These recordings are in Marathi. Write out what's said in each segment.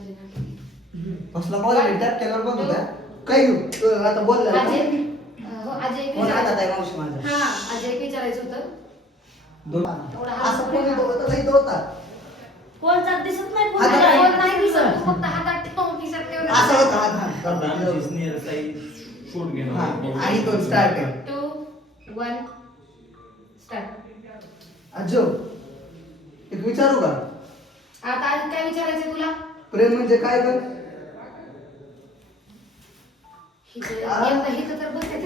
पाहिजे ना. कसला कॉल टॅप केल्यावर बघ होता काय घेऊ आता बोलला अजय अजय कोण हातात आहे मावशी माझा हा अजय विचारायचं होतं. दोन असं कोणी बघत होता इथं होता कोण जात दिसत नाही कोण. हातात फोन नाही दिसत, तू फक्त हातात ठेवून खिशात ठेवून. असं होतं हात स्नेहर साई शूट घेणार हा आणि दोन स्टार्ट आहे 2 1 स्टार्ट. अजो एक विचारू का आता काय विचारायचं तुला? प्रेम म्हणजे काय ग हिचं तर बघते.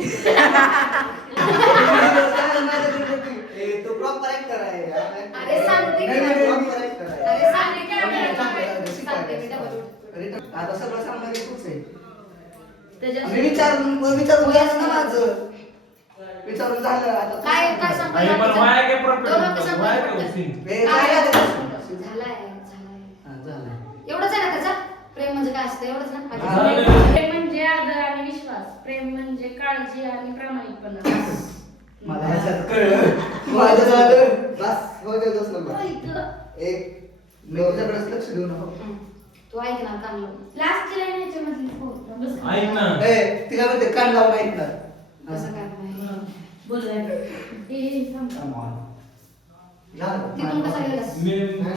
तो प्रॉपर ऍक्टर आहे अरे सांगते की नाही, नाही. proper actor आहे. अरे सांगते की नाही. सांगते मी डबल. आता सगळं सांगणार तूच आहे त्याच्या मी विचारून झालं ना माझं विचारून झालं आता तू काय सांग. काय सांगतो अरे पण वाया काय प्रॉपर्टी दोन वाक्य सांग वाया फक्त. काय सीन हे झालं आता. झालाय हा, झालं. एवढंच आहे ना त्याचा प्रेम म्हणजे काय असतं एवढंच ना हा. प्रेम म्हणजे आदर आणि विश्वास. प्रेम म्हणजे काळजी आणि प्रामाणिकपणा. मला ह्याच्यात कळलं माझं झालं बस हो गया 10 नंबर एक मी तुझ्याकडेच लक्ष देऊ नको तू ऐक ना कान लावून. लास्ट लाईन ह्याच्यामधली बोल. ऐक ना ए तिला म्हणते कान लावून ऐकणार कसं काय नाही. बोल. Come on. झालं. तिथून कसा गेलास? मी